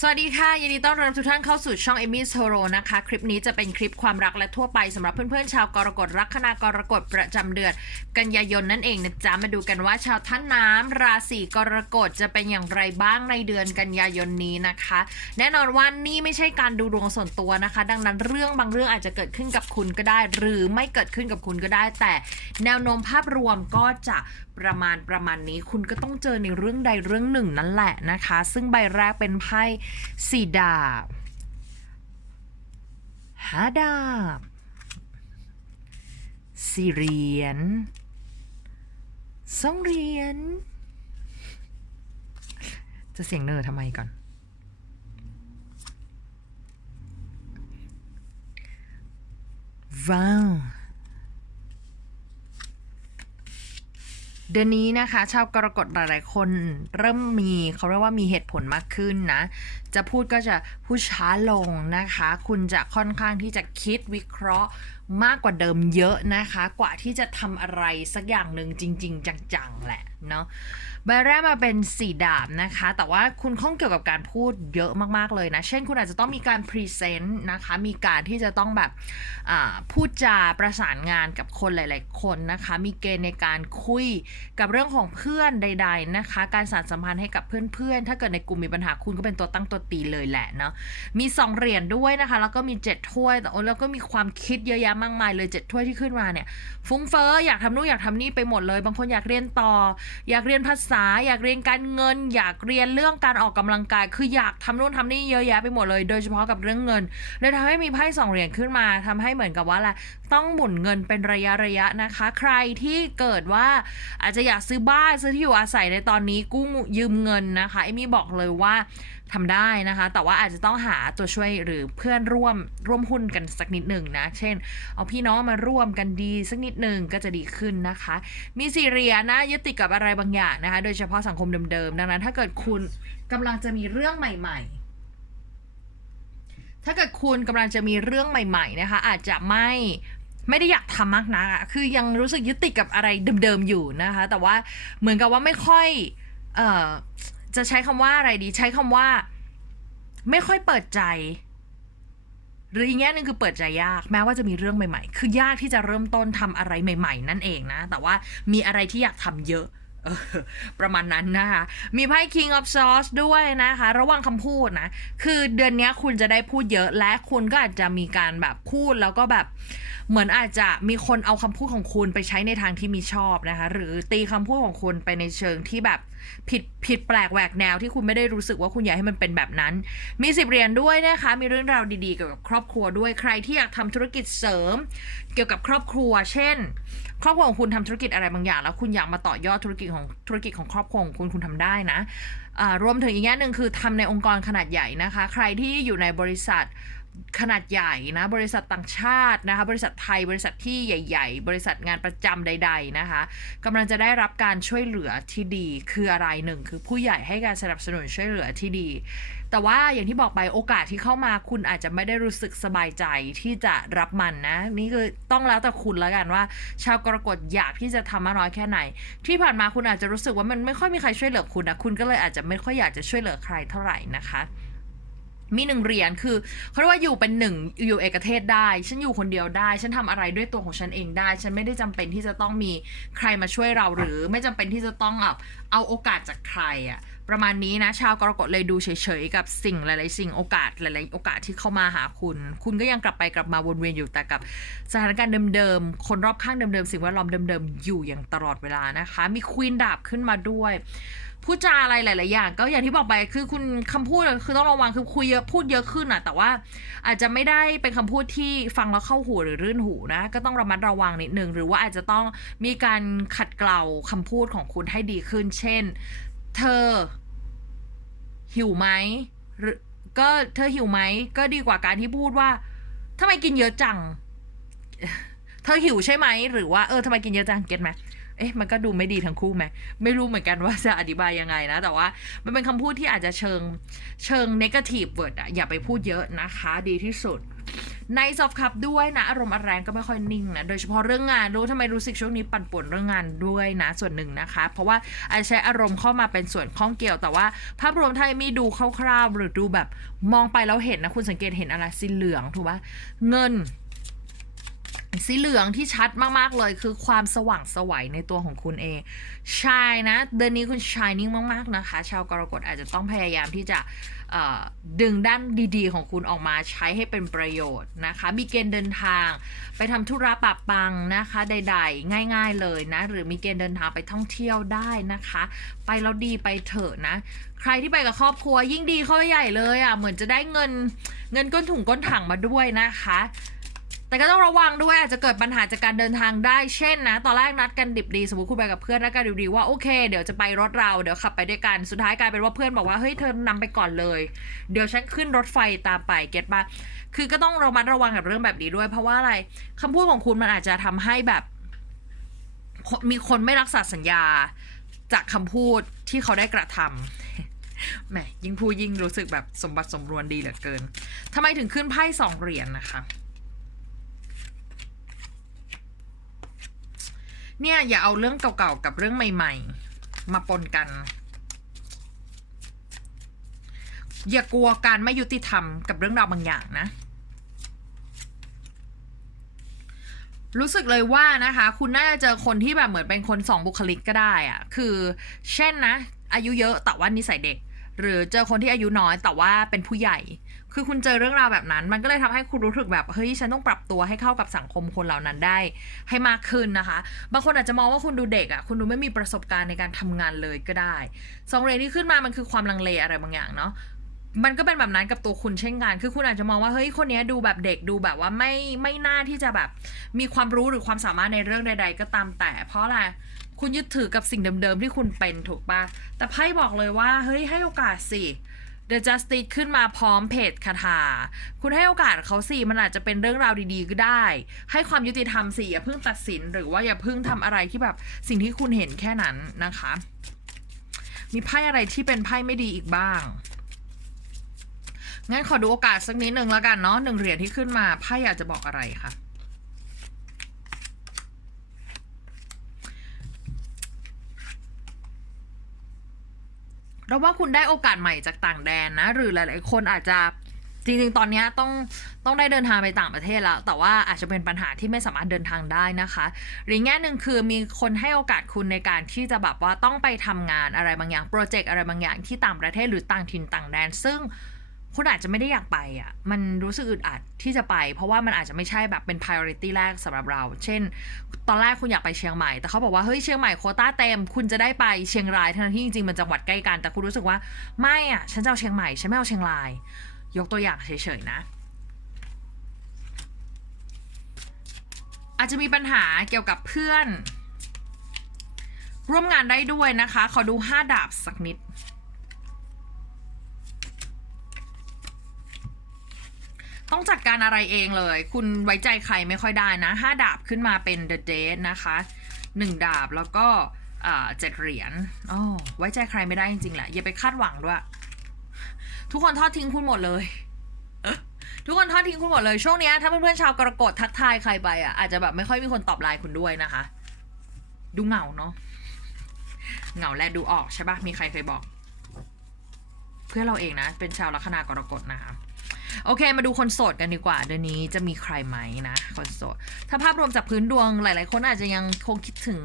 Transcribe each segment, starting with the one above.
สวัสดีค่ะยินดีต้อนรับทุกท่านเข้าสู่ช่องเอมี่โซโรนะคะ คลิปนี้จะเป็นคลิปความรักและทั่วไปสำหรับเพื่อนๆชาวกรกฎลัคนากรกฎประจำเดือนกันยายนนั่นเองนะจ๊ะมาดูกันว่าชาวท่านน้ำราศีกรกฎจะเป็นอย่างไรบ้างในเดือนกันยายนนี้นะคะ แน่นอนว่านี่ไม่ใช่การดูดวงส่วนตัวนะคะ ดังนั้นเรื่องบางเรื่องอาจจะเกิดขึ้นกับคุณก็ได้ หรือไม่เกิดขึ้นกับคุณก็ได้ แต่แนวโน้มภาพรวมก็จะประมาณประมาณนี้ คุณก็ต้องเจอในเรื่องใดเรื่องหนึ่งนั่นแหละนะคะ ซึ่งใบแรกเป็นไพ่สี่ดาบห้าดาบสี่เหรียญสองเหรียญจะเสียงเนอทำไมก่อนว้าว เดือนนี้นะคะ ชาวกรกฎหลายๆ คนเริ่มมีเขาเรียกว่ามีเหตุผลมากขึ้นนะ จะพูดก็จะพูดช้าลงนะคะ คุณจะค่อนข้างที่จะคิดวิเคราะห์ มากกว่าเดิมเยอะนะคะ กว่าที่จะทำอะไรสักอย่างหนึ่งจริง ๆ จังๆ แหละเนาะใบแรกมาเป็นสีดาบนะคะ แต่ว่าคุณข้องเกี่ยวกับการพูดเยอะมากๆเลยนะ เช่นคุณอาจจะต้องมีการพรีเซนต์นะคะ มีการที่จะต้องแบบพูดจาประสานงานกับคนหลาย ๆ คนนะคะ มีเกณฑ์ในการคุยกับเรื่องของเพื่อนใด ๆนะคะ การสานสัมพันธ์ให้กับเพื่อนๆ ถ้าเกิดในกลุ่มมีปัญหาคุณก็เป็นตัวตั้งตัวตีเลยแหละเนาะ มีสองเหรียญด้วยนะคะ แล้วก็มีเจ็ดถ้วย แต่แล้วก็มีความคิดเยอะแยะมากมายเลยเจ็ดถ้วยที่ขึ้นมาเนี่ย ฟุ้งเฟ้ออยากทำนู่นอยากทำนี่ไปหมดเลย บางคนอยากเรียนต่อ อยากเรียนภาษา อยากเรียนการเงิน อยากเรียนเรื่องการออกกำลังกาย คืออยากทำนู่นทำนี่เยอะแยะไปหมดเลย โดยเฉพาะกับเรื่องเงินเลยทำให้มีไพ่สองเหรียญขึ้นมาทำให้เหมือนกับว่าอะไรต้องหมุนเงินเป็นระยะระยะนะคะ ใครที่เกิดว่าอาจจะอยากซื้อบ้านซื้อที่อยู่อาศัยในตอนนี้กู้ยืมเงินนะคะเอมี่บอกเลยว่า ทำได้นะคะ แต่ว่าอาจจะต้องหาตัวช่วยหรือเพื่อนร่วมร่วมหุ้นกันสักนิดหนึ่งนะ เช่น เอาพี่น้องมาร่วมกันดีสักนิดหนึ่งก็จะดีขึ้นนะคะ มีสี่เหรียญนะยึดติดกับอะไรบางอย่างนะคะ โดยเฉพาะสังคมเดิมๆ ดังนั้น ถ้าเกิดคุณกำลังจะมีเรื่องใหม่ ๆ ถ้าเกิดคุณกำลังจะมีเรื่องใหม่ ๆ นะคะ อาจจะไม่ไม่ได้อยากทำมากนะอะคือยังรู้สึกยึดติดกับอะไรเดิมๆอยู่นะคะ แต่ว่าเหมือนกับว่าไม่ค่อย เอ่อ จะใช้คำว่าอะไรดี ใช้คำว่า ไม่ค่อยเปิดใจ หรืออีกแง่หนึงคือเปิดใจยาก แม้ว่าจะมีเรื่องใหม่ ๆ คือยากที่จะเริ่มต้นทำอะไรใหม่ ๆ นั่นเองนะ แต่ว่ามีอะไรที่อยากทำเยอะ ประมาณนั้นนะคะ มีไพ่ King of Swords ด้วยนะคะ ระวังคำพูดนะ คือเดือนนี้คุณจะได้พูดเยอะและคุณก็อาจจะมีการแบบพูดแล้วก็แบบ เหมือนอาจจะมีคนเอาคำพูดของคุณไปใช้ในทางที่มีชอบนะคะ หรือตีคำพูดของคุณไปในเชิงที่แบบผิดผิดแปลกแหวกแนวที่คุณไม่ได้รู้สึกว่าคุณอยากให้มันเป็นแบบนั้น มีสิบเหรียญด้วยนะคะ มีเรื่องราวดีๆเกี่ยวกับครอบครัวด้วย ใครที่อยากทำธุรกิจเสริม เกี่ยวกับครอบครัว เช่น ครอบครัวของคุณทำธุรกิจอะไรบางอย่าง แล้วคุณอยากมาต่อยอดธุรกิจของธุรกิจของครอบครัวของคุณคุณทำได้นะรวมถึงอีกแง่หนึ่งคือทำในองค์กรขนาดใหญ่นะคะ ใครที่อยู่ในบริษัท ขนาดใหญ่นะ บริษัทต่างชาตินะคะ บริษัทไทย บริษัทที่ใหญ่ ๆ บริษัทงานประจำใด ๆนะคะกำลังจะได้รับการช่วยเหลือที่ดี คืออะไรหนึ่ง คือผู้ใหญ่ให้การสนับสนุนช่วยเหลือที่ดี แต่ว่าอย่างที่บอกไปโอกาสที่เข้ามาคุณอาจจะไม่ได้รู้สึกสบายใจที่จะรับมันนะ นี่คือต้องแล้วแต่คุณแล้วกันว่า ชาวกรกฎอยากที่จะทำมากน้อยแค่ไหน ที่ผ่านมาคุณอาจจะรู้สึกว่ามันไม่ค่อยมีใครช่วยเหลือคุณนะคุณก็เลยอาจจะไม่ค่อยอยากจะช่วยเหลือใครเท่าไหร่นะคะ มีหนึ่งเหรียญคือเขาเรียกว่าอยู่เป็นหนึ่งอยู่เอกเทศได้ ฉันอยู่คนเดียวได้ ฉันทำอะไรด้วยตัวของฉันเองได้ ฉันไม่ได้จำเป็นที่จะต้องมีใครมาช่วยเราหรือไม่จำเป็นที่จะต้องเอาเอาโอกาสจากใครอะ ประมาณนี้นะ ชาวกรกฎเลยดูเฉยๆกับสิ่งหลายๆ สิ่งโอกาสหลายๆ โอกาสที่เข้ามาหาคุณ คุณก็ยังกลับไปกลับมาวนเวียนอยู่แต่กับสถานการณ์เดิมๆ คนรอบข้างเดิมๆ สิ่งแวดล้อมเดิมๆ อยู่อย่างตลอดเวลานะคะ มีควีนดาบขึ้นมาด้วยพูดจาอะไรหลาย ๆ อย่าง ก็อย่างที่บอกไปคือคุณคำพูดคือต้องระวังคือคุยเยอะพูดเยอะขึ้นอะแต่ว่าอาจจะไม่ได้เป็นคำพูดที่ฟังแล้วเข้าหูหรือรื่นหูนะ ก็ต้องระมัดระวังนิดนึงหรือว่าอาจจะต้องมีการขัดเกลาคำพูดของคุณให้ดีขึ้น เช่น เธอ หิวไหมหรือก็เธอหิวไหมก็ดีกว่าการที่พูดว่าทำไมกินเยอะจัง เธอหิวใช่ไหม หรือว่าเออทำไมกินเยอะจังเก็ตไหมเอ๊ะมันก็ดูไม่ดีทั้งคู่ไหมไม่รู้เหมือนกันว่าจะอธิบายยังไงนะ แต่ว่ามันเป็นคำพูดที่อาจจะเชิงเชิง negative word อะอย่าไปพูดเยอะนะคะ ดีที่สุด ในซอฟคับด้วยนะ อารมณ์แรงก็ไม่ค่อยนิ่งนะ โดยเฉพาะเรื่องงานรู้ทำไมรู้สึกช่วงนี้ปั่นป่วนเรื่องงานด้วยนะ ส่วนหนึ่งนะคะ เพราะว่าอาจจะใช้อารมณ์เข้ามาเป็นส่วนข้องเกี่ยว แต่ว่าภาพรวมถ้าเอมี่ดูคร่าวๆหรือดูแบบมองไปแล้วเห็นนะ คุณสังเกตเห็นอะไรสีเหลืองถูกไหมเงินสีเหลืองที่ชัดมากๆเลยคือความสว่างสวัยในตัวของคุณเองชายนะ เดือนนี้คุณชายนิ่งมาก ๆนะคะ ชาวกรกฎอาจจะต้องพยายามที่จะ ดึงด้านดีๆ ของคุณออกมาใช้ให้เป็นประโยชน์นะคะ มีเกณฑ์เดินทาง ไปทำธุระปะปังนะคะใด ๆ ง่าย ๆเลยนะ หรือมีเกณฑ์เดินทางไปท่องเที่ยวได้นะคะ ไปแล้วดีไปเถอะนะ ใครที่ไปกับครอบครัวยิ่งดีเข้าใหญ่เลยอะเหมือนจะได้เงินเงินก้นถุงก้นถังมาด้วยนะคะ แต่ก็ต้องระวังด้วยอาจจะเกิดปัญหาจากการเดินทางได้เช่นนะ ตอนแรกนัดกันดิบดี สมมติคุณไปกับเพื่อนนัดกันดิบดีว่าโอเค เดี๋ยวจะไปรถเราเดี๋ยวขับไปด้วยกันสุดท้ายกลายเป็นว่าเพื่อนบอกว่าเฮ้ยเธอนำไปก่อนเลย เดี๋ยวฉันขึ้นรถไฟตามไปเก็ตปะคือก็ต้องระมัดระวังกับเรื่องแบบนี้ด้วย เพราะว่าอะไรคำพูดของคุณมันอาจจะทำให้แบบมีคนไม่รักษาสัญญาจากคำพูดที่เขาได้กระทำแหมยิ่งพูดยิ่งรู้สึกแบบสมบัติสมรวนดีเหลือเกินทำไมถึงขึ้นไพ่สองเหรียญนะคะ เนี่ยอย่าเอาเรื่องเก่าๆกับเรื่องใหม่ ๆ มาปนกัน อย่ากลัวการไม่ยุติธรรมกับเรื่องราวบางอย่างนะ รู้สึกเลยว่านะคะ คุณน่าจะเจอคนที่แบบเหมือนเป็นคนสองบุคลิกก็ได้อะคือ เช่นนะ อายุเยอะแต่ว่านิสัยเด็ก หรือเจอคนที่อายุน้อยแต่ว่าเป็นผู้ใหญ่ คือคุณเจอเรื่องราวแบบนั้น มันก็เลยทำให้คุณรู้สึกแบบเฮ้ยฉันต้องปรับตัวให้เข้ากับสังคมคนเหล่านั้นได้ ให้มากขึ้นนะคะ บางคนอาจจะมองว่าคุณดูเด็กอะ่ะคุณดูไม่มีประสบการณ์ในการทำงานเลยก็ได้สองเรนที่ขึ้นมามันคือความลังเลอะไรบางอย่างเนาะมันก็เป็นแบบนั้นกับตัวคุณเช่นกัน คือคุณอาจจะมองว่าเฮ้ยคนนี้ดูแบบเด็กดูแบบว่าไม่ไม่น่าที่จะแบบ มีความรู้หรือความสามารถในเรื่องใด ๆ ก็ตามแต่ เพราะอะไรคุณยึดถือกับสิ่งเดิมๆที่คุณเป็นถูกปะแต่ไพ่บอกเลยว่าเฮ้ยให้โอกาสสิ The Justice ขึ้นมาพร้อมเพจคาถา คุณให้โอกาสเขาสิมันอาจจะเป็นเรื่องราวดีๆก็ได้ ให้ความยุติธรรมสิอย่าเพิ่งตัดสิน หรือว่าอย่าเพิ่งทำอะไรที่แบบสิ่งที่คุณเห็นแค่นั้นนะคะ มีไพ่อะไรที่เป็นไพ่ไม่ดีอีกบ้าง งั้นขอดูโอกาสสักนิดหนึ่งแล้วกันเนาะหนึ่งเหรียญที่ขึ้นมาไพ่อยากจะบอกอะไรคะ เราว่าคุณได้โอกาสใหม่จากต่างแดนนะ หรือหลาย ๆ คนอาจจะจริง ๆ ตอนนี้ต้องต้องได้เดินทางไปต่างประเทศแล้ว แต่ว่าอาจจะเป็นปัญหาที่ไม่สามารถเดินทางได้นะคะ หรือแง่หนึ่งคือมีคนให้โอกาสคุณในการที่จะแบบว่าต้องไปทำงานอะไรบางอย่างโปรเจกต์อะไรบางอย่างที่ต่างประเทศหรือต่างถิ่นต่างแดนซึ่ง คุณอาจจะไม่ได้อยากไปอะ มันรู้สึกอึดอัดที่จะไป เพราะว่ามันอาจจะไม่ใช่แบบเป็น priority แรกสำหรับเรา เช่น ตอนแรกคุณอยากไปเชียงใหม่ แต่เขาบอกว่า เฮ้ย เชียงใหม่โคต้าเต็ม คุณจะได้ไปเชียงรายทั้งที่จริงๆ มันจังหวัดใกล้กัน แต่คุณรู้สึกว่า ไม่อะ ฉันจะเอาเชียงใหม่ ฉันไม่เอาเชียงราย ยกตัวอย่างเฉยๆนะ อาจจะมีปัญหาเกี่ยวกับเพื่อน ร่วมงานได้ด้วยนะคะ ขอดูห้าดาบสักนิด ต้องจัดการอะไรเองเลย คุณไว้ใจใครไม่ค่อยได้นะห้าดาบขึ้นมาเป็น The Date นะคะหนึ่งดาบแล้วก็เจ็ดเหรียญอ๋อไว้ใจใครไม่ได้จริงๆแหละ อย่าไปคาดหวังด้วย ทุกคนทอดทิ้งคุณหมดเลยทุกคนทอดทิ้งคุณหมดเลย ช่วงเนี้ยถ้าเพื่อนๆชาวกรกฎทักทายใครไปอะอาจจะแบบไม่ค่อยมีคนตอบไลน์คุณด้วยนะคะ ดูเหงาเนาะเหงาและดูออกใช่ปะมีใครเคยบอก เพื่อนเราเองนะ เป็นชาวลัคนากรกฎนะคะ โอเค มาดูคนโสดกันดีกว่า เดือนนี้จะมีใครไหมนะ คนโสด ถ้าภาพรวมจากพื้นดวงหลาย ๆ คนอาจจะยังคงคิดถึง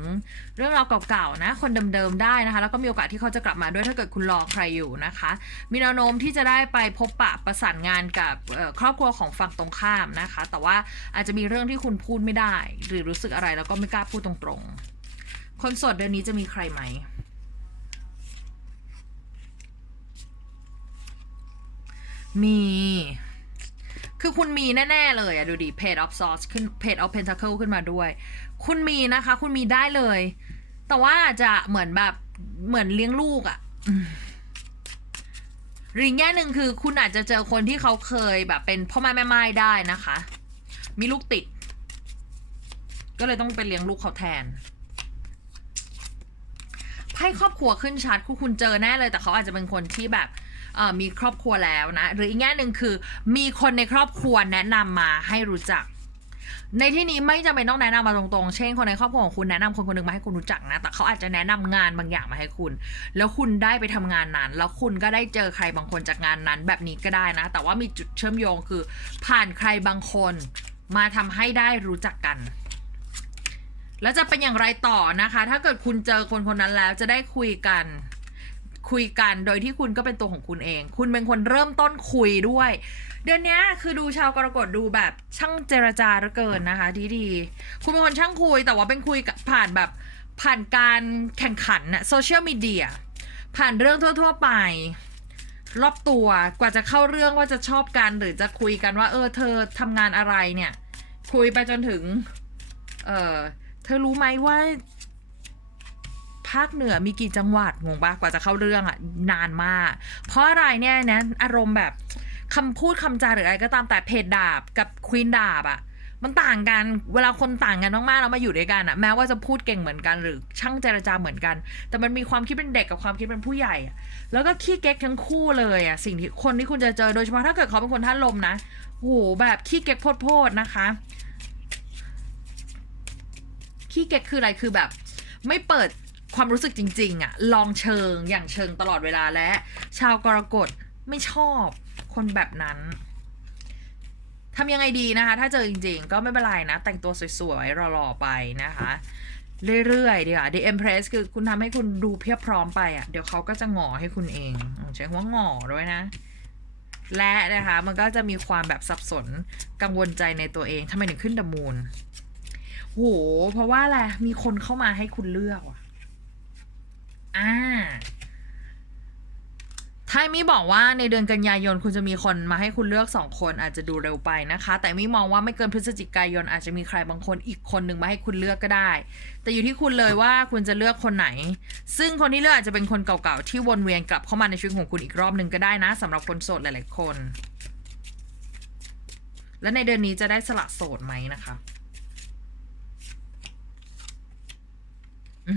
เรื่องราวเก่า ๆ นะ คนเดิม ๆ ได้นะคะ แล้วก็มีโอกาสที่เขาจะกลับมาด้วยถ้าเกิดคุณรอใครอยู่นะคะ มีแนวโน้มที่จะได้ไปพบปะประสานงานกับครอบครัวของฝั่งตรงข้ามนะคะ แต่ว่าอาจจะมีเรื่องที่คุณพูดไม่ได้ หรือรู้สึกอะไรแล้วก็ไม่กล้าพูดตรง ๆ คนโสดเดือนนี้จะมีใครไหม มี คือคุณมีแน่ ๆ เลยอะดูดิ Page of Swords ขึ้น Page of Pentacle ขึ้นมาด้วย คุณมีนะคะ คุณมีได้เลย แต่ว่าจะเหมือนแบบเหมือนเลี้ยงลูกอะหรือแง่หนึ่งคือคุณอาจจะเจอคนที่เขาเคยแบบเป็นพ่อแม่แม่ไม้ได้นะคะ มีลูกติด ก็เลยต้องไปเลี้ยงลูกเขาแทนไพ่ครอบครัวขึ้นชัดคือคุณเจอแน่เลย แต่เขาอาจจะเป็นคนที่แบบ มีครอบครัวแล้วนะ หรืออีกแง่หนึ่งคือมีคนในครอบครัวแนะนำมาให้รู้จัก ในที่นี้ไม่จำเป็นต้องแนะนำมาตรงๆ เช่นคนในครอบครัวของคุณแนะนำคนคนนึงมาให้คุณรู้จักนะ แต่เขาอาจจะแนะนำงานบางอย่างมาให้คุณ แล้วคุณได้ไปทำงานนั้น แล้วคุณก็ได้เจอใครบางคนจากงานนั้น แบบนี้ก็ได้นะ แต่ว่ามีจุดเชื่อมโยงคือ ผ่านใครบางคนมาทำให้ได้รู้จักกันแล้วจะเป็นอย่างไรต่อนะคะ ถ้าเกิดคุณเจอคนคนนั้นแล้วจะได้คุยกัน คุยกันโดยที่คุณก็เป็นตัวของคุณเอง คุณเป็นคนเริ่มต้นคุยด้วย เดือนนี้คือดูชาวกรกฎดูแบบช่างเจรจาเหลือเกินนะคะ ดีดีๆคุณเป็นคนช่างคุยแต่ว่าเป็นคุยผ่านแบบผ่านการแข่งขันนะโซเชียลมีเดียผ่านเรื่องทั่ว ๆ ไป รอบตัวกว่าจะเข้าเรื่องว่าจะชอบกันหรือจะคุยกันว่า เออ เธอทำงานอะไรเนี่ย คุยไปจนถึง เออเธอรู้ไหมว่า ภาคเหนือมีกี่จังหวัดงงปะกว่าจะเข้าเรื่องอะนานมาก เพราะอะไรเนี่ยนะอารมณ์แบบคำพูดคำจาหรืออะไรก็ตามแต่เพจดาบกับควีนดาบอะมันต่างกัน เวลาคนต่างกันมากๆแล้วมาอยู่ด้วยกันอะแม้ว่าจะพูดเก่งเหมือนกันหรือช่างเจรจาเหมือนกัน แต่มันมีความคิดเป็นเด็กกับความคิดเป็นผู้ใหญ่ แล้วก็ขี้เก๊กทั้งคู่เลยอะสิ่งที่คนที่คุณจะเจอโดยเฉพาะถ้าเกิดเขาเป็นคนท่าลมนะโหแบบขี้เก๊กโพดๆนะคะ ขี้เก๊กคืออะไรคือแบบ ไม่เปิด ความรู้สึกจริง ๆอะลองเชิงอย่างเชิงตลอดเวลาและ ชาวกรกฎไม่ชอบคนแบบนั้นทำยังไงดีนะคะ ถ้าเจอจริงๆ ก็ไม่เป็นไรนะ แต่งตัวสวยๆรอๆไปนะคะ เรื่อยๆดีกว่า The Empress คือคุณทำให้คุณดูเพียบพร้อมไปอะ่ะ เดี๋ยวเขาก็จะหงอให้คุณเองใช้คำว่าหงอด้วยนะ และนะคะ มันก็จะมีความแบบสับสนกังวลใจในตัวเองทำไมถึงขึ้นดมูลโห เพราะว่าอะไร มีคนเข้ามาให้คุณเลือกว่ะ อ่าถ้ามีบอกว่าในเดือนกันยายนคุณจะมีคนมาให้คุณเลือกสองคนอาจจะดูเร็วไปนะคะ แต่มีมองว่าไม่เกินพฤศจิกายนอาจจะมีใครบางคนอีกคนหนึ่งมาให้คุณเลือกก็ได้ แต่อยู่ที่คุณเลยว่าคุณจะเลือกคนไหน ซึ่งคนที่เลือกอาจจะเป็นคนเก่าๆที่วนเวียนกลับเข้ามาในชีวิตของคุณอีกรอบหนึ่งก็ได้นะสำหรับคนโสดหลายๆคน และในเดือนนี้จะได้สละโสดไหมนะคะอ่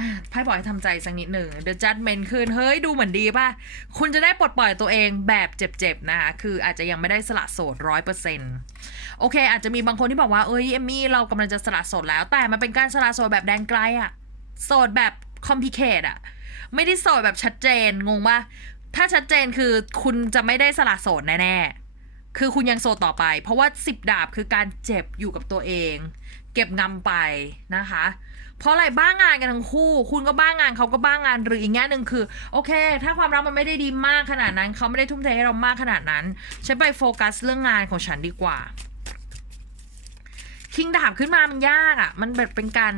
ะไพ่บอกให้ทำใจสักนิดหนึ่ง The Judgment ขึ้น เฮ้ย ดูเหมือนดีป่ะ คุณจะได้ปลดปล่อยตัวเองแบบเจ็บๆ นะคะ คืออาจจะยังไม่ได้สละโสดร้อยเปอร์เซ็นต์โอเค อาจจะมีบางคนที่บอกว่า เอ้ย เอมมี่ เรากำลังจะสละโสดแล้ว แต่มันเป็นการสละโสดแบบแดนไกลอะโสดแบบคอมพ i เค e อะไม่ได้โสดแบบชัดเจน งงป่ะ ถ้าชัดเจนคือคุณจะไม่ได้สละโสดแน่ๆ คือคุณยังโสดต่อไป เพราะว่าสิบดาบคือการเจ็บอยู่กับตัวเอง เก็บงำไปนะคะ เพราะอะไรบ้างงานกันทั้งคู่ คุณก็บ้างงานเขาก็บ้างงานหรืออีกแง่หนึ่งคือ โอเค ถ้าความรักมันไม่ได้ดีมากขนาดนั้น เขาไม่ได้ทุ่มเทให้เรามากขนาดนั้นฉันไปโฟกัสเรื่องงานของฉันดีกว่า คิงดาบขึ้นมามันยากอะ่ะ มันแบบเป็นการ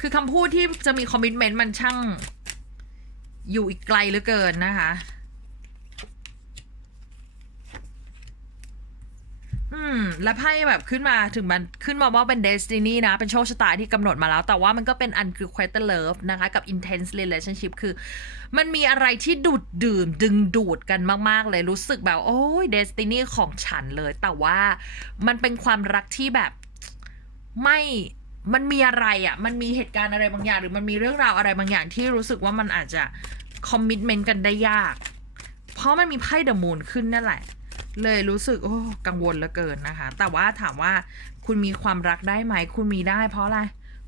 คือคำพูดที่จะมีคอมมิชเมนต์มันช่างอยู่อีกไกลเหลือเกินนะคะ อืม และไพ่แบบขึ้นมาถึงมันขึ้นมาว่าเป็นเดสตินีนะ เป็นโชคชะตาที่กำหนดมาแล้ว แต่ว่ามันก็เป็น unrequited love นะคะ กับ intense relationship คือ มันมีอะไรที่ดูดดื่มดึงดูดกันมาก ๆ เลยรู้สึกแบบ โอ้ยเดสตินีของฉันเลย แต่ว่ามันเป็นความรักที่แบบไม่มันมีอะไรอะ่ะ มันมีเหตุการณ์อะไรบางอย่าง หรือมันมีเรื่องราวอะไรบางอย่างที่รู้สึกว่ามันอาจจะคอมมิชเมนต์กันได้ยาก เพราะมันมีไพ่เดอะมูนขึ้นนั่นแหละ เลยรู้สึกโอ้กังวลเหลือเกินนะคะ แต่ว่าถามว่าคุณมีความรักได้ไหม คุณมีได้เพราะอะไร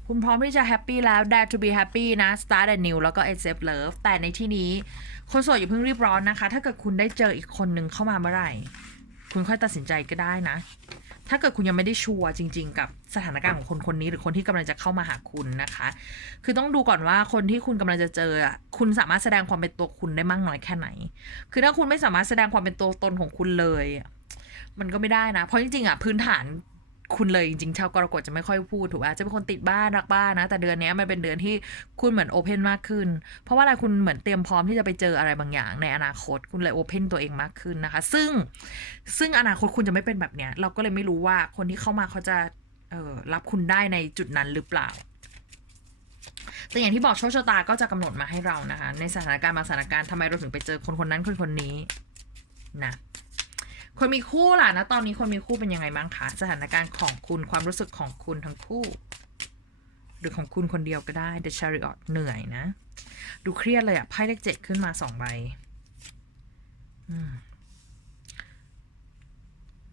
คุณพร้อมที่จะแฮปปี้แล้ว dare to be happy นะ start a new แล้วก็ accept love แต่ในที่นี้ คนโสดอย่าเพิ่งรีบร้อนนะคะ ถ้าเกิดคุณได้เจออีกคนนึงเข้ามาเมื่อไหร่ คุณค่อยตัดสินใจก็ได้นะ ถ้าเกิดคุณยังไม่ได้ชัวร์จริง ๆ กับสถานการณ์ของคนคนนี้ หรือคนที่กำลังจะเข้ามาหาคุณนะคะ คือต้องดูก่อนว่าคนที่คุณกำลังจะเจอคุณสามารถแสดงความเป็นตัวคุณได้มากน้อยแค่ไหน คือถ้าคุณไม่สามารถแสดงความเป็นตัวตนของคุณเลยมันก็ไม่ได้นะ เพราะจริงๆอะพื้นฐาน คุณเลยจริงๆชาวกรกฎจะไม่ค่อยพูดถูกไหมจะเป็นคนติดบ้านรักบ้านนะ แต่เดือนนี้มันเป็นเดือนที่คุณเหมือนโอเพนมากขึ้น เพราะว่าอะไรคุณเหมือนเตรียมพร้อมที่จะไปเจออะไรบางอย่างในอนาคต คุณเลยโอเพนตัวเองมากขึ้นนะคะ ซึ่งซึ่งอนาคตคุณจะไม่เป็นแบบเนี้ย เราก็เลยไม่รู้ว่าคนที่เข้ามาเขาจะรับคุณได้ในจุดนั้นหรือเปล่าแต่อย่างที่บอกโชคชะตาก็จะกำหนดมาให้เรานะคะ ในสถานการณ์บางสถานการณ์ทำไมเราถึงไปเจอคนคนนั้นคนคนนี้นะ คนมีคู่ล่ะนะตอนนี้คนมีคู่เป็นยังไงบ้างคะสถานการณ์ของคุณความรู้สึกของคุณทั้งคู่ หรือของคุณคนเดียวก็ได้ The Chariot เหนื่อยนะ ดูเครียดเลยอะไพ่เลขเจ็ดขึ้นมาสองใบ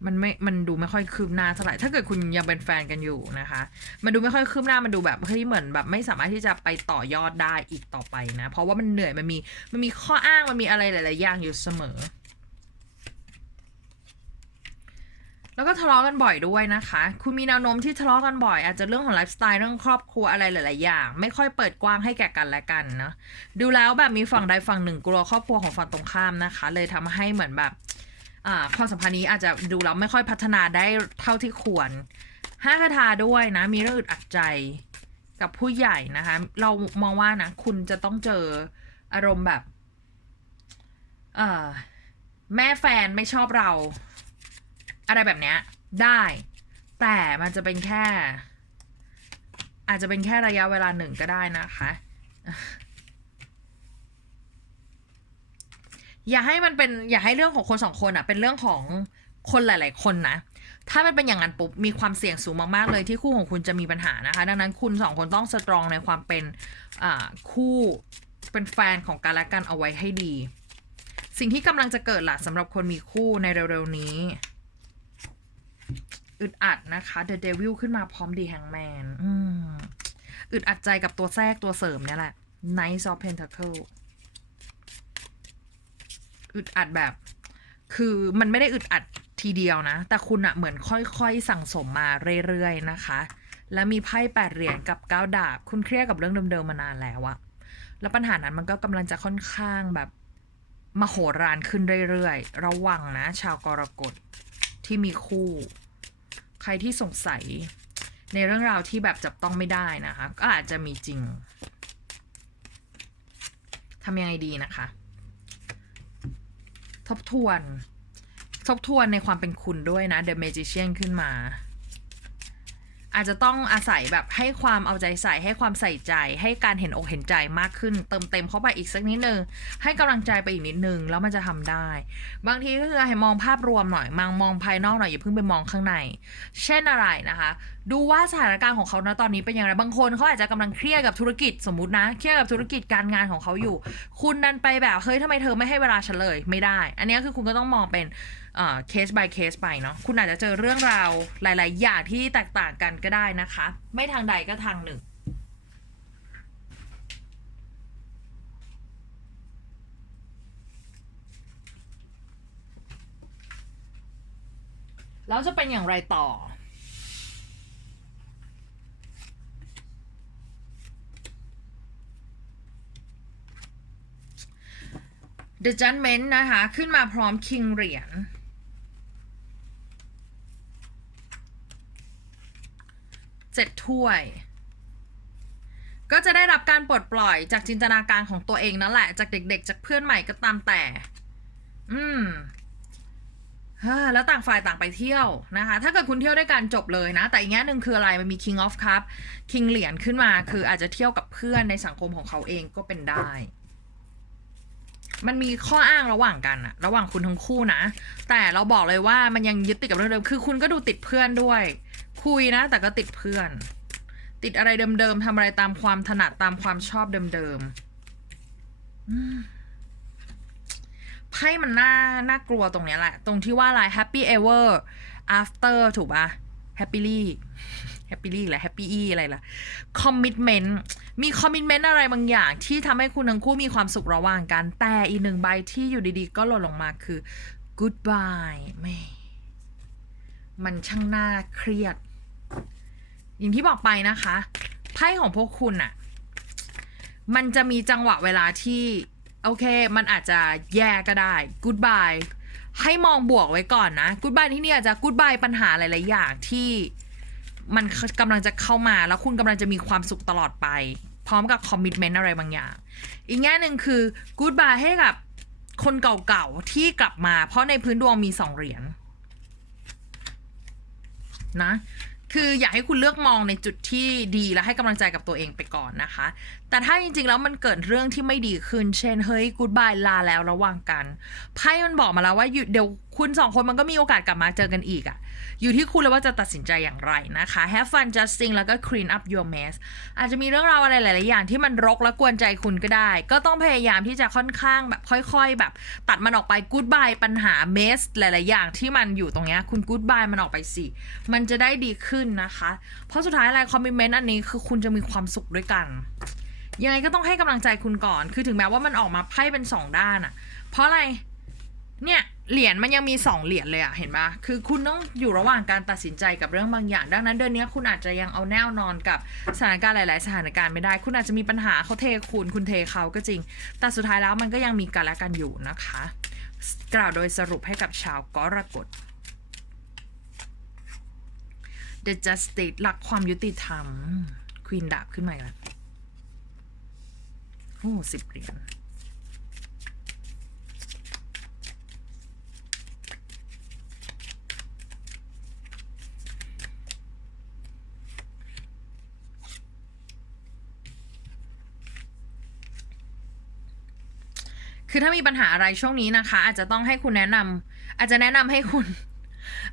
มันไม่ มันดูไม่ค่อยคืบหน้าเท่าไหร่ ถ้าเกิดคุณยังเป็นแฟนกันอยู่นะคะ มันดูไม่ค่อยคืบหน้า มันดูแบบเฮ้ยเหมือนแบบไม่สามารถที่จะไปต่อยอดได้อีกต่อไปนะ เพราะว่ามันเหนื่อย มันมี มันมีข้ออ้าง มันมีอะไรหลาย ๆ อย่างอยู่เสมอ แล้วก็ทะเลาะกันบ่อยด้วยนะคะ คุณมีแนวโน้มที่ทะเลาะกันบ่อย อาจจะเรื่องของไลฟ์สไตล์เรื่องครอบครัวอะไรหลาย ๆ อย่าง ไม่ค่อยเปิดกว้างให้แก่กันและกันเนาะดูแล้วแบบมีฝั่งใดฝั่งหนึ่งกลัวครอบครัวของฝั่งตรงข้ามนะคะ เลยทำให้เหมือนแบบอ่าความสัมพันธ์นี้อาจจะดูแล้วไม่ค่อยพัฒนาได้เท่าที่ควรห้าคาถาด้วยนะ มีเรื่องอึดอัดใจกับผู้ใหญ่นะคะ เรามองว่านะ คุณจะต้องเจออารมณ์แบบ เอ่อแม่แฟนไม่ชอบเรา อะไรแบบเนี้ยได้ แต่มันจะเป็นแค่ อาจจะเป็นแค่ระยะเวลาหนึ่งก็ได้นะคะ อย่าให้มันเป็นอย่าให้เรื่องของคนสองคนอะเป็นเรื่องของคนหลาย ๆ คนนะ ถ้ามันเป็นอย่างนั้นปุ๊บ มีความเสี่ยงสูงมาก ๆ เลยที่คู่ของคุณจะมีปัญหานะคะ ดังนั้นคุณสองคนต้องสตรองในความเป็นคู่เป็นแฟนของกันและกันเอาไว้ให้ดี สิ่งที่กำลังจะเกิดล่ะสำหรับคนมีคู่ในเร็ว ๆ นี้ อึดอัดนะคะ The Devil ขึ้นมาพร้อมดีแฮงแมนอืมอึดอัดใจกับตัวแทรกตัวเสริมเนี่ยแหละ Knight of Pentacle อึดอัดแบบ คือมันไม่ได้อึดอัดทีเดียวนะ แต่คุณอะเหมือนค่อยๆสั่งสมมาเรื่อยๆนะคะ แล้วมีไพ่แปดเหรียญกับเก้าดาบ คุณเครียดกับเรื่องเดิมๆมานานแล้วอะแล้วปัญหานั้นมันก็กำลังจะค่อนข้างแบบมโหฬารขึ้นเรื่อยๆ ระวังนะ ชาวกรกฎที่มีคู่ ใครที่สงสัยในเรื่องราวที่แบบจับต้องไม่ได้นะคะ ก็อาจจะมีจริงทำยังไงดีนะคะ ทบทวน ทบทวนในความเป็นคุณด้วยนะ The Magician ขึ้นมา อาจจะต้องอาศัยแบบให้ความเอาใจใส่ให้ความใส่ใจ ให้การเห็นอกเห็นใจมากขึ้น เติมเต็มเข้าไปอีกสักนิดนึงให้กำลังใจไปอีกนิดนึงแล้วมันจะทำได้ บางทีก็คือให้มองภาพรวมหน่อยมองมองภายนอกหน่อยอย่าเพิ่งไปมองข้างใน เช่นอะไรนะคะ ดูว่าสถานการณ์ของเขาณตอนนี้เป็นอย่างไรบางคนเขาอาจจะกำลังเครียดกับธุรกิจสมมตินะเครียดกับธุรกิจการงานของเขาอยู่ คุณดันไปแบบเฮ้ยทำไมเธอไม่ให้เวลาฉันเลยไม่ได้ อันนี้คือคุณก็ต้องมองเป็น เคส by เคสไปเนาะคุณอาจจะเจอเรื่องราวหลาย ๆ อย่างที่แตกต่างกันก็ได้นะคะ ไม่ทางใดก็ทางหนึ่งแล้วจะเป็นอย่างไรต่อ The Judgment นะคะ ขึ้นมาพร้อมคิงเหรียญ เจ็ดถ้วย ก็จะได้รับการปลดปล่อยจากจินตนาการของตัวเองนั่นแหละ จากเด็ก ๆ จากเพื่อนใหม่ก็ตามแต่ อืมฮ่าแล้วต่างฝ่ายต่างไปเที่ยวนะคะ ถ้าเกิดคุณเที่ยวด้วยกันจบเลยนะ แต่อีกแง่หนึ่งคืออะไร มันมี King of Cup King เหรียญขึ้นมา คืออาจจะเที่ยวกับเพื่อนในสังคมของเขาเองก็เป็นได้ มันมีข้ออ้างระหว่างกันอะระหว่างคุณทั้งคู่นะ แต่เราบอกเลยว่ามันยังยึดติดกับเรื่องเดิม คือคุณก็ดูติดเพื่อนด้วย คุยนะ แต่ก็ติดเพื่อน ติดอะไรเดิมๆทำอะไรตามความถนัดตามความชอบเดิมๆไพ่มันน่าน่ากลัวตรงเนี้ยแหละ ตรงที่ว่าอะไร happy ever after ถูกปะ happily happily แหละ happy e อะไรล่ะ commitment มี commitment อะไรบางอย่างที่ทำให้คุณทั้งคู่มีความสุขระหว่างกัน แต่อีกหนึ่งใบที่อยู่ดีๆ ก็หล่นลงมาคือ goodbye ไม่ มันช่างน่าเครียด อย่างที่บอกไปนะคะไพ่ของพวกคุณอะมันจะมีจังหวะเวลาที่โอเค มันอาจจะแย่ก็ได้ goodbye ให้มองบวกไว้ก่อนนะ goodbye ที่นี่อาจจะ goodbye ปัญหาหลาย ๆ อย่างที่มันกำลังจะเข้ามาแล้วคุณกำลังจะมีความสุขตลอดไป พร้อมกับ commitment อะไรบางอย่าง อีกแง่หนึ่งคือ goodbye ให้กับคนเก่า ๆ ที่กลับมา เพราะในพื้นดวงมีสองเหรียญ นะ คืออยากให้คุณเลือกมองในจุดที่ดีและให้กำลังใจกับตัวเองไปก่อนนะคะ แต่ถ้าจริงๆแล้วมันเกิดเรื่องที่ไม่ดีขึ้น เช่น เฮ้ยกูดบายลาแล้วระหว่างกัน ไพ่มันบอกมาแล้วว่าเดี๋ยวคุณสองคนมันก็มีโอกาสกลับมาเจอกันอีกอะ อยู่ที่คุณเลยว่าจะตัดสินใจอย่างไรนะคะ have fun just sing แล้วก็ clean up your mess อาจจะมีเรื่องราวอะไรหลาย ๆ อย่างที่มันรกและกวนใจคุณก็ได้ ก็ต้องพยายามที่จะค่อนข้างแบบค่อย ๆ แบบ ตัดมันออกไป goodbye ปัญหา mess หลาย ๆ อย่างที่มันอยู่ตรงนี้คุณ goodbye มันออกไปสิ มันจะได้ดีขึ้นนะคะ เพราะสุดท้ายอะไรคอมมิเมนต์อันนี้คือคุณจะมีความสุขด้วยกันยังไงก็ต้องให้กำลังใจคุณก่อน คือถึงแม้ว่ามันออกมาไพ่เป็นสองด้านอะเพราะอะไร เนี่ย เหรียญมันยังมีสองเหรียญเลยอะเห็นปะคือคุณต้องอยู่ระหว่างการตัดสินใจกับเรื่องบางอย่าง ดังนั้นเดือนนี้คุณอาจจะยังเอาแนวนอนกับสถานการณ์หลาย ๆ สถานการณ์ไม่ได้ คุณอาจจะมีปัญหาเขาเทคุณ คุณเทเขาก็จริง แต่สุดท้ายแล้วมันก็ยังมีกันและกันอยู่นะคะ กล่าวโดยสรุปให้กับชาวกรกฎ The Justice หลักความยุติธรรมควีนดาบขึ้นมาแล้วโอ้สิบเหรียญ คือถ้ามีปัญหาอะไรช่วงนี้นะคะ อาจจะต้องให้คุณแนะนำอาจจะแนะนำให้คุณ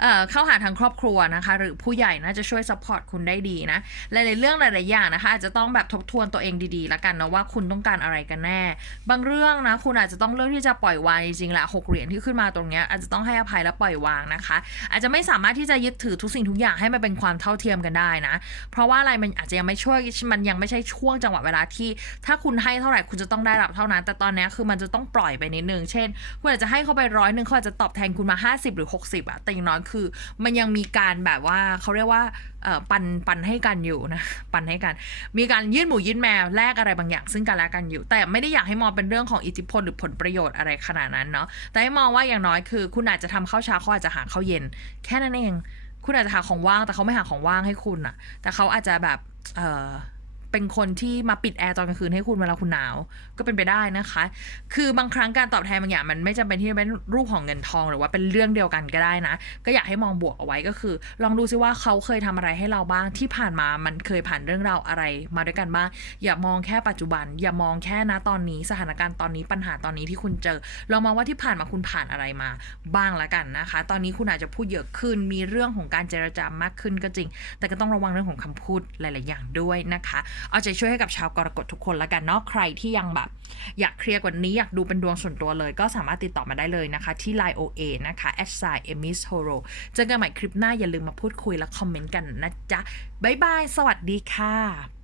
เเข้าหาทางครอบครัวนะคะ หรือผู้ใหญ่น่าจะช่วยซัพพอร์ตคุณได้ดีนะ หลายๆเรื่องหลายๆอย่างนะคะ อาจจะต้องแบบทบทวนตัวเองดีๆ แล้วกันนะว่าคุณต้องการอะไรกันแน่ บางเรื่องนะคุณอาจจะต้องเลือกที่จะปล่อยวางจริงๆแหละหกเหรียญที่ขึ้นมาตรงเนี้ยอาจจะต้องให้อภัยและปล่อยวางนะคะ อาจจะไม่สามารถที่จะยึดถือทุกสิ่งทุกอย่างให้มันเป็นความเท่าเทียมกันได้นะ เพราะว่าอะไรมันอาจจะยังไม่ช่วยมันยังไม่ใช่ช่วงจังหวะเวลาที่ ถ้าคุณให้เท่าไหร่คุณจะต้องได้รับเท่านั้น แต่ตอนนี้คือมันจะต้องปล่อยไปนิดนึงเช่น คุณอาจจะให้เขาไปร้อยหนึ่งเขาอาจจะตอบแทนคุณมา 50 หรือ 60อะแต่อย่างน้อยคือ มันยังมีการแบบว่าเขาเรียกว่าเอ่อปันปันให้กันอยู่นะปันให้กัน มีการยื่นหมูยื่นแมวแลกอะไรบางอย่าง ซึ่งกันและกันอยู่ แต่ไม่ได้อยากให้มองเป็นเรื่องของอิทธิพลหรือผลประโยชน์อะไรขนาดนั้นเนาะแต่ให้มองว่าอย่างน้อยคือ คุณอาจจะทำข้าวเช้าเขาอาจจะหาข้าวเย็น แค่นั้นเอง คุณอาจจะหาของว่างแต่เขาไม่หาของว่างให้คุณอะแต่เขาอาจจะแบบเออ เป็นคนที่มาปิดแอร์ตอนกลางคืนให้คุณเวลาคุณหนาว ก็เป็นไปได้นะคะ คือบางครั้งการตอบแทนบางอย่างมันไม่จำเป็นที่จะเป็นรูปของเงินทองหรือว่าเป็นเรื่องเดียวกันก็ได้นะ ก็อยากให้มองบวกเอาไว้ก็คือ ลองดูซิว่าเขาเคยทำอะไรให้เราบ้างที่ผ่านมามันเคยผ่านเรื่องราวอะไร มาด้วยกันบ้างอย่ามองแค่ปัจจุบัน อย่ามองแค่นะตอนนี้สถานการณ์ตอนนี้ปัญหาตอนนี้ที่คุณเจอลองมองว่าที่ผ่านมาคุณผ่านอะไรมาบ้างละกันนะคะ ตอนนี้คุณอาจจะพูดเยอะขึ้นมีเรื่องของการเจรจามากขึ้นก็จริง แต่ก็ต้องระวังเรื่องของคำพูดหลาย ๆ อย่างด้วยนะคะเอาใจช่วยให้กับชาวกรกฎทุกคนละกันเนาะใครที่ยังแบบ อยากเคลียร์กว่านี้อยากดูเป็นดวงส่วนตัวเลย ก็สามารถติดต่อมาได้เลยนะคะ ที่ Line OA นะคะ s i e m i s h o r o เจอกันใหม่คลิปหน้าอย่าลืมมาพูดคุยและคอมเมนต์กันนะจ๊ะบ๊ายบาย สวัสดีค่ะ